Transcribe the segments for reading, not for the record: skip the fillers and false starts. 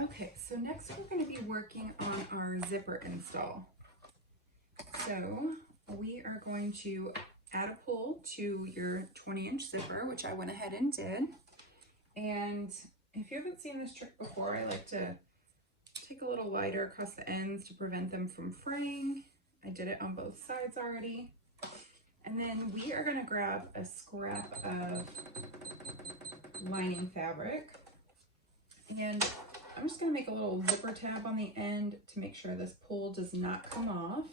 Okay, so next we're going to be working on our zipper install. So we are going to add a pull to your 20-inch zipper, which I went ahead and did. And if you haven't seen this trick before, I like to take a little lighter across the ends to prevent them from fraying. I did it on both sides already. And then we are going to grab a scrap of lining fabric, and I'm just going to make a little zipper tab on the end to make sure this pull does not come off.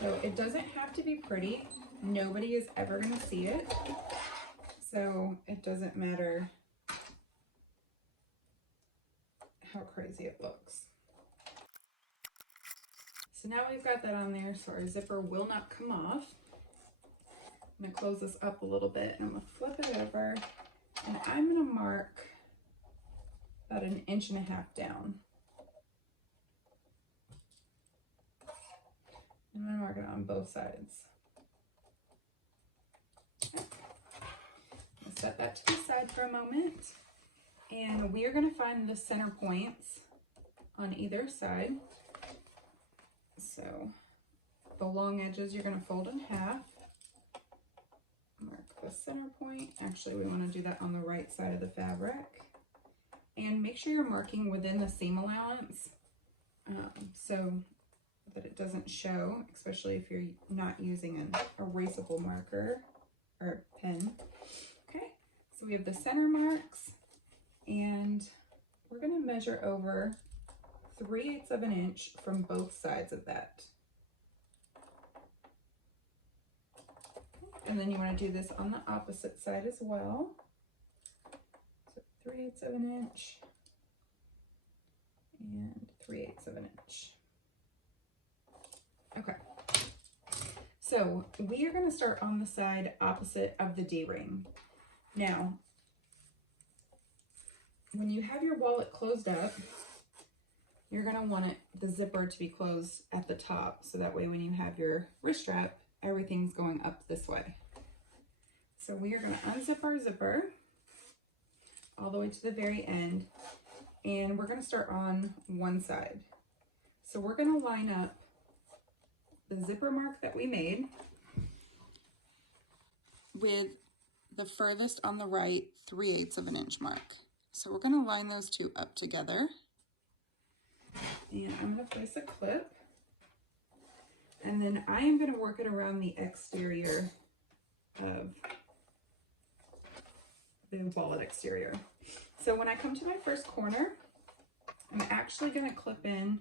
So it doesn't have to be pretty. Nobody is ever going to see it, so it doesn't matter how crazy it looks. So now we've got that on there, so our zipper will not come off. I'm going to close this up a little bit, and I'm going to flip it over, and I'm going to mark about 1.5 inches down. I'm going to mark it on both sides. Okay. I'll set that to the side for a moment, and we are going to find the center points on either side. So the long edges you're going to fold in half. Mark the center point. Actually, we want to do that on the right side of the fabric. And make sure you're marking within the seam allowance so that it doesn't show, especially if you're not using an erasable marker or pen. Okay, so we have the center marks, and we're going to measure over 3/8 of an inch from both sides of that. And then you want to do this on the opposite side as well. So 3/8 of an inch and 3/8 of an inch. Okay. So we are going to start on the side opposite of the D-ring. Now, when you have your wallet closed up, you're going to want the zipper to be closed at the top, so that way when you have your wrist strap, everything's going up this way. So we are going to unzip our zipper all the way to the very end, and we're going to start on one side. So we're going to line up the zipper mark that we made with the furthest on the right 3/8 of an inch mark. So we're going to line those two up together. And I'm going to place a clip, and then I am going to work it around the exterior of the wallet exterior. So when I come to my first corner, I'm actually going to clip in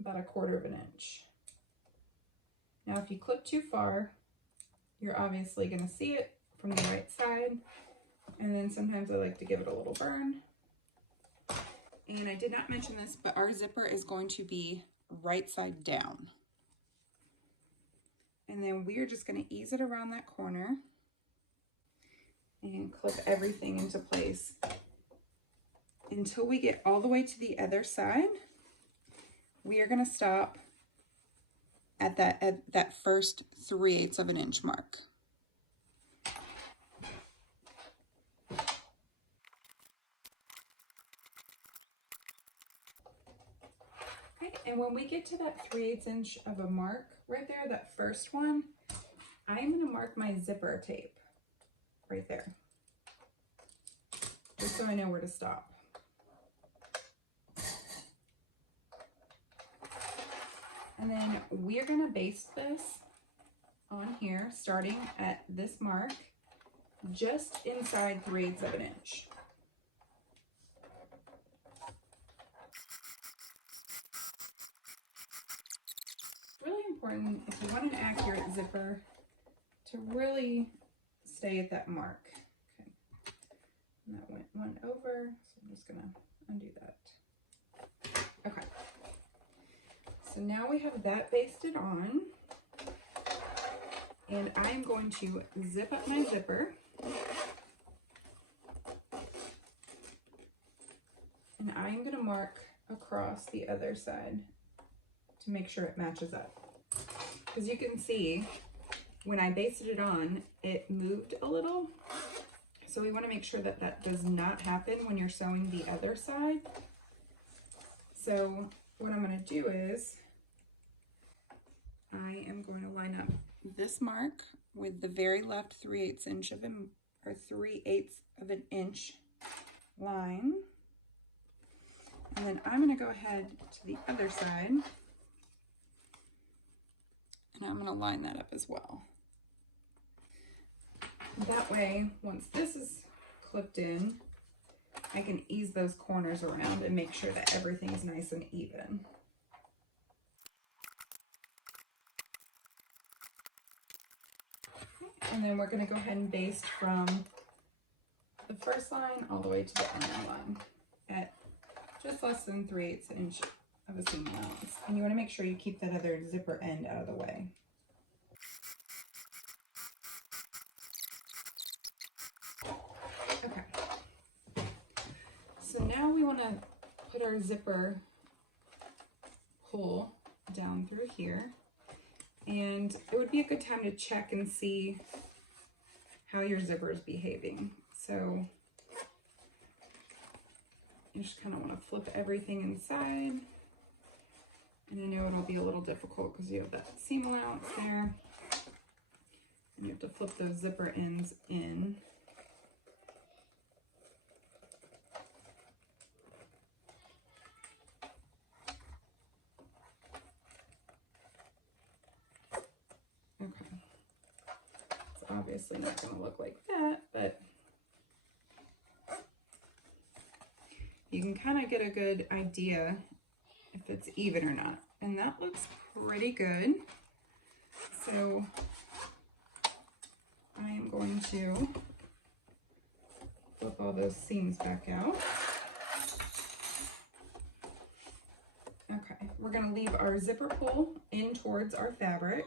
about 1/4 of an inch. Now if you clip too far, you're obviously going to see it from the right side, and then sometimes I like to give it a little burn. And I did not mention this, but our zipper is going to be right side down. And then we are just going to ease it around that corner and clip everything into place until we get all the way to the other side. We are going to stop at that first 3/8 of an inch mark. Okay, and when we get to that 3/8 inch of a mark right there, that first one, I'm going to mark my zipper tape right there, just so I know where to stop. And then we're going to baste this on here, starting at this mark, just inside 3/8 of an inch. It's really important, if you want an accurate zipper, to really stay at that mark. Okay, and that went one over, so I'm just going to undo that. Okay. So now we have that basted on, and I'm going to zip up my zipper, and I'm going to mark across the other side to make sure it matches up. Because you can see when I basted it on, it moved a little, So we want to make sure that that does not happen when you're sewing the other side. So what I'm going to do is I am going to line up this mark with the very left 3/8 inch of an, or 3/8 of an inch line. And then I'm going to go ahead to the other side and I'm going to line that up as well. That way, once this is clipped in, I can ease those corners around and make sure that everything's nice and even. And then we're going to go ahead and baste from the first line all the way to the end line at just less than 3/8 inch of a seam allowance. And you want to make sure you keep that other zipper end out of the way. Okay. So now we want to put our zipper pull down through here. And it would be a good time to check and see how your zipper is behaving. So you just kind of want to flip everything inside. And I know it'll be a little difficult because you have that seam allowance there. And you have to flip those zipper ends in. Okay. It's obviously not going to look like that, but you can kind of get a good idea if it's even or not. And that looks pretty good. So I am going to flip all those seams back out. Okay, we're going to leave our zipper pull in towards our fabric.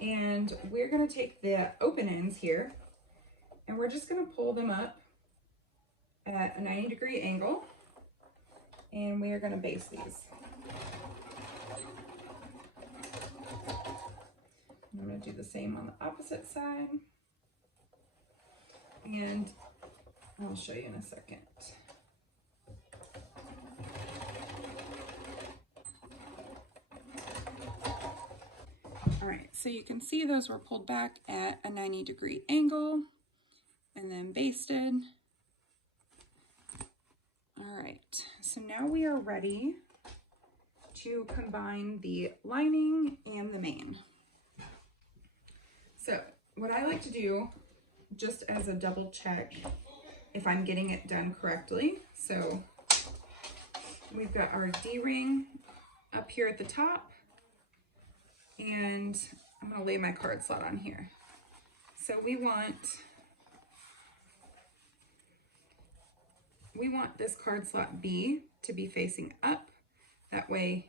And we're going to take the open ends here and we're just going to pull them up at a 90-degree angle, and we are going to baste these. I'm going to do the same on the opposite side, and I'll show you in a second. All right, so you can see those were pulled back at a 90-degree angle and then basted. All right, so now we are ready to combine the lining and the mane. So what I like to do, just as a double check if I'm getting it done correctly. So we've got our D-ring up here at the top, and I'm gonna lay my card slot on here. So we want this card slot B to be facing up. That way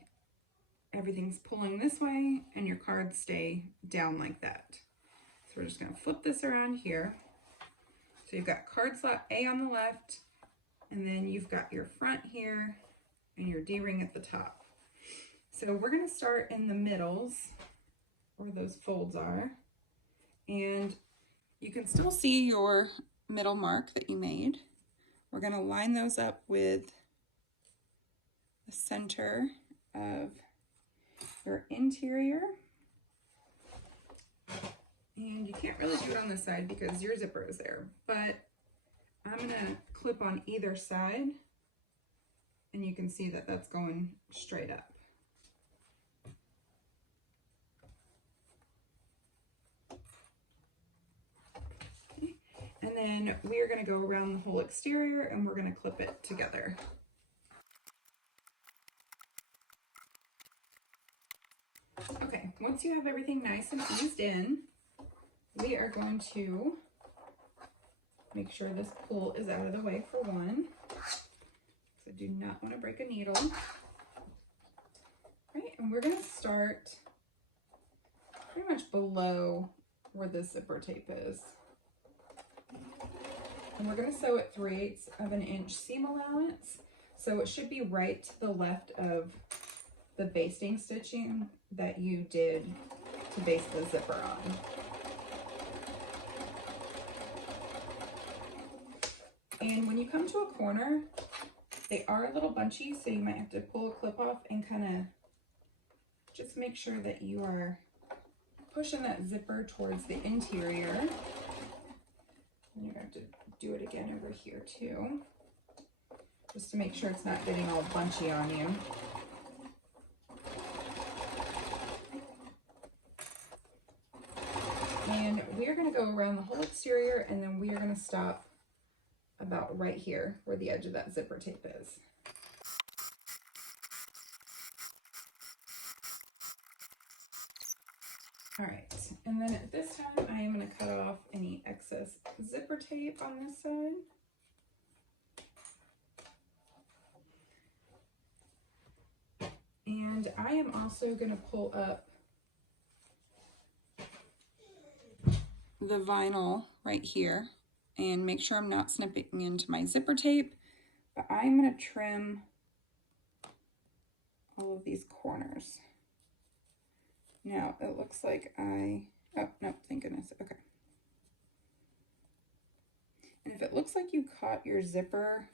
everything's pulling this way and your cards stay down like that. So we're just going to flip this around here. So you've got card slot A on the left, and then you've got your front here and your D-ring at the top. So we're going to start in the middles where those folds are, and you can still see your middle mark that you made. We're going to line those up with the center of your interior. And you can't really do it on this side because your zipper is there, but I'm going to clip on either side, and you can see that that's going straight up. And then we are going to go around the whole exterior and we're going to clip it together. Okay, once you have everything nice and eased in, we are going to make sure this pull is out of the way for one. So I do not want to break a needle. Right, and we're going to start pretty much below where the zipper tape is. And we're going to sew at 3/8 of an inch seam allowance. So it should be right to the left of the basting stitching that you did to baste the zipper on. you come to a corner, they are a little bunchy, so you might have to pull a clip off and kind of just make sure that you are pushing that zipper towards the interior. And you're going to have to do it again over here too, just to make sure it's not getting all bunchy on you. And we are going to go around the whole exterior, and then we are going to stop about right here where the edge of that zipper tape is. All right, and then at this time, I am going to cut off any excess zipper tape on this side. And I am also going to pull up the vinyl right here and make sure I'm not snipping into my zipper tape, but I'm going to trim all of these corners. Now it looks like oh no, thank goodness, okay. And if it looks like you caught your zipper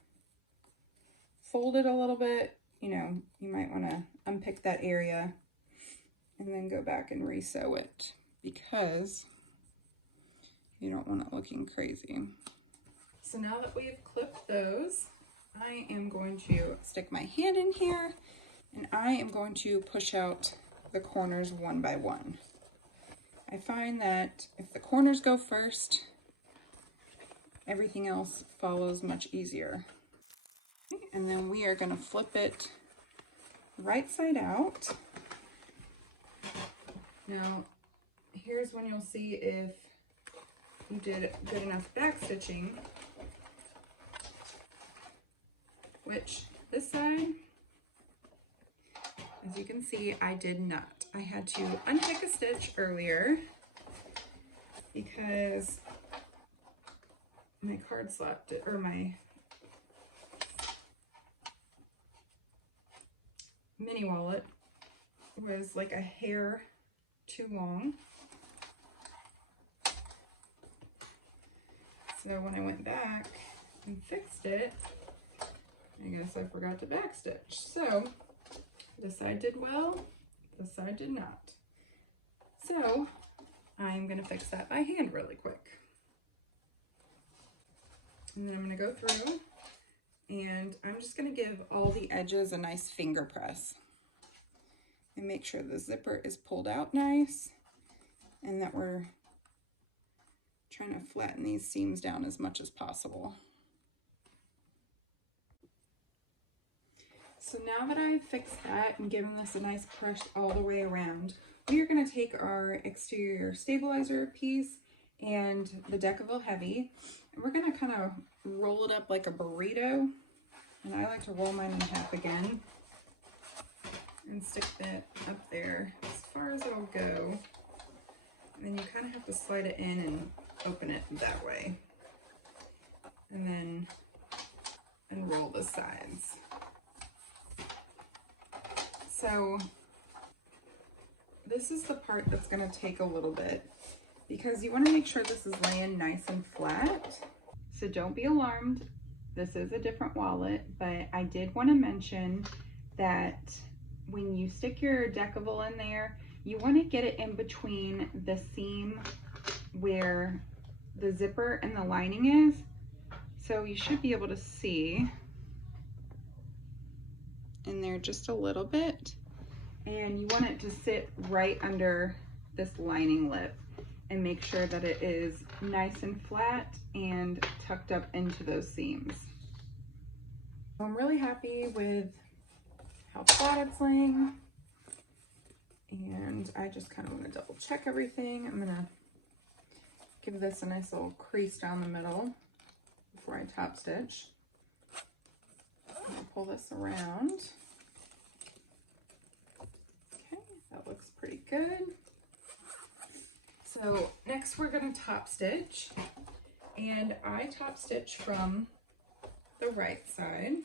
folded a little bit, you know, you might want to unpick that area and then go back and re-sew it, because you don't want it looking crazy. So now that we've clipped those, I am going to stick my hand in here and I am going to push out the corners one by one. I find that if the corners go first, everything else follows much easier. And then we are going to flip it right side out. Now, here's when you'll see if you did good enough back stitching, which this side, as you can see, I did not. I had to unpick a stitch earlier because my card slot, or my mini wallet was like a hair too long. So when I went back and fixed it, I guess I forgot to backstitch. So this side did well, this side did not. So I'm gonna fix that by hand really quick. And then I'm gonna go through and I'm just gonna give all the edges a nice finger press and make sure the zipper is pulled out nice and that we're trying to flatten these seams down as much as possible. So now that I've fixed that and given this a nice push all the way around, we are going to take our exterior stabilizer piece and the Decaville Heavy, and we're going to kind of roll it up like a burrito. And I like to roll mine in half again and stick that up there as far as it'll go. And then you kind of have to slide it in and open it that way. And then unroll the sides. So this is the part that's going to take a little bit because you want to make sure this is laying nice and flat. So don't be alarmed. This is a different wallet, but I did want to mention that when you stick your Decaville in there, you want to get it in between the seam where the zipper and the lining is. So you should be able to see in there just a little bit, and you want it to sit right under this lining lip and make sure that it is nice and flat and tucked up into those seams. I'm really happy with how flat it's laying, and I just kind of want to double check everything. I'm gonna give this a nice little crease down the middle before I top stitch. I'm gonna pull this around. Okay, that looks pretty good. So next we're gonna top stitch, and I top stitch from the right side.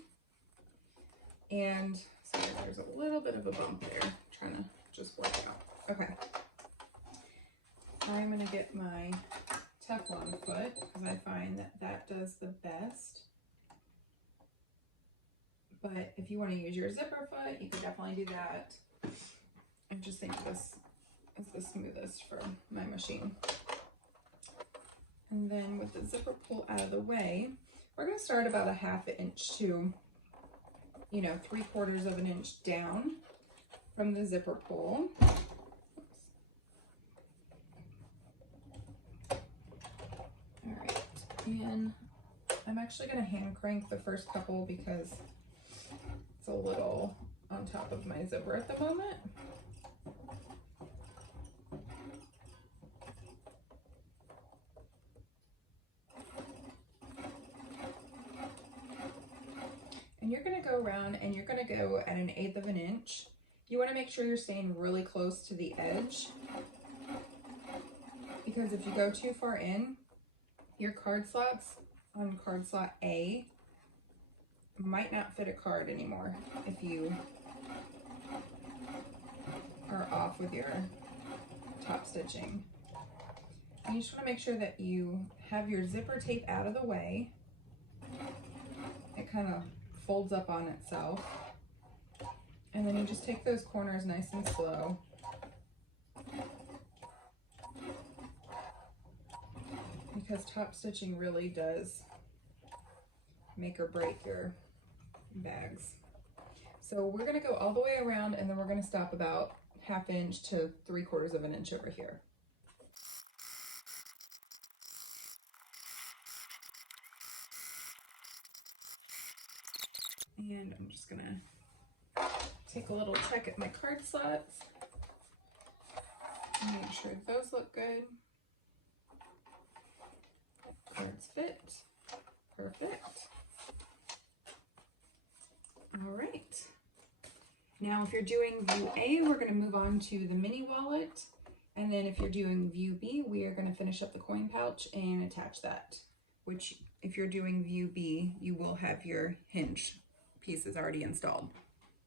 And sorry, there's a little bit of a bump there. I'm trying to just work it out. Okay. I'm gonna get my Teflon foot because I find that that does the best but if you want to use your zipper foot, you could definitely do that. I just think this is the smoothest for my machine. And then with the zipper pull out of the way, we're going to start about a 1/2 inch to, you know, 3/4 of an inch down from the zipper pull. All right, and I'm actually going to hand crank the first couple because it's a little on top of my zipper at the moment. And you're going to go around and you're going to go at 1/8 of an inch. You want to make sure you're staying really close to the edge, because if you go too far in, your card slots on card slot A might not fit a card anymore if you are off with your top stitching. And you just want to make sure that you have your zipper tape out of the way. It kind of folds up on itself. And then you just take those corners nice and slow. Because top stitching really does make or break your bags. So we're going to go all the way around, and then we're going to stop about 1/2 inch to 3/4 of an inch over here. And I'm just going to take a little check at my card slots and make sure those look good. Cards fit. Perfect. All right. Now, if you're doing view A, we're going to move on to the mini wallet. And then if you're doing view B, we are going to finish up the coin pouch and attach that, which if you're doing view B, you will have your hinge pieces already installed.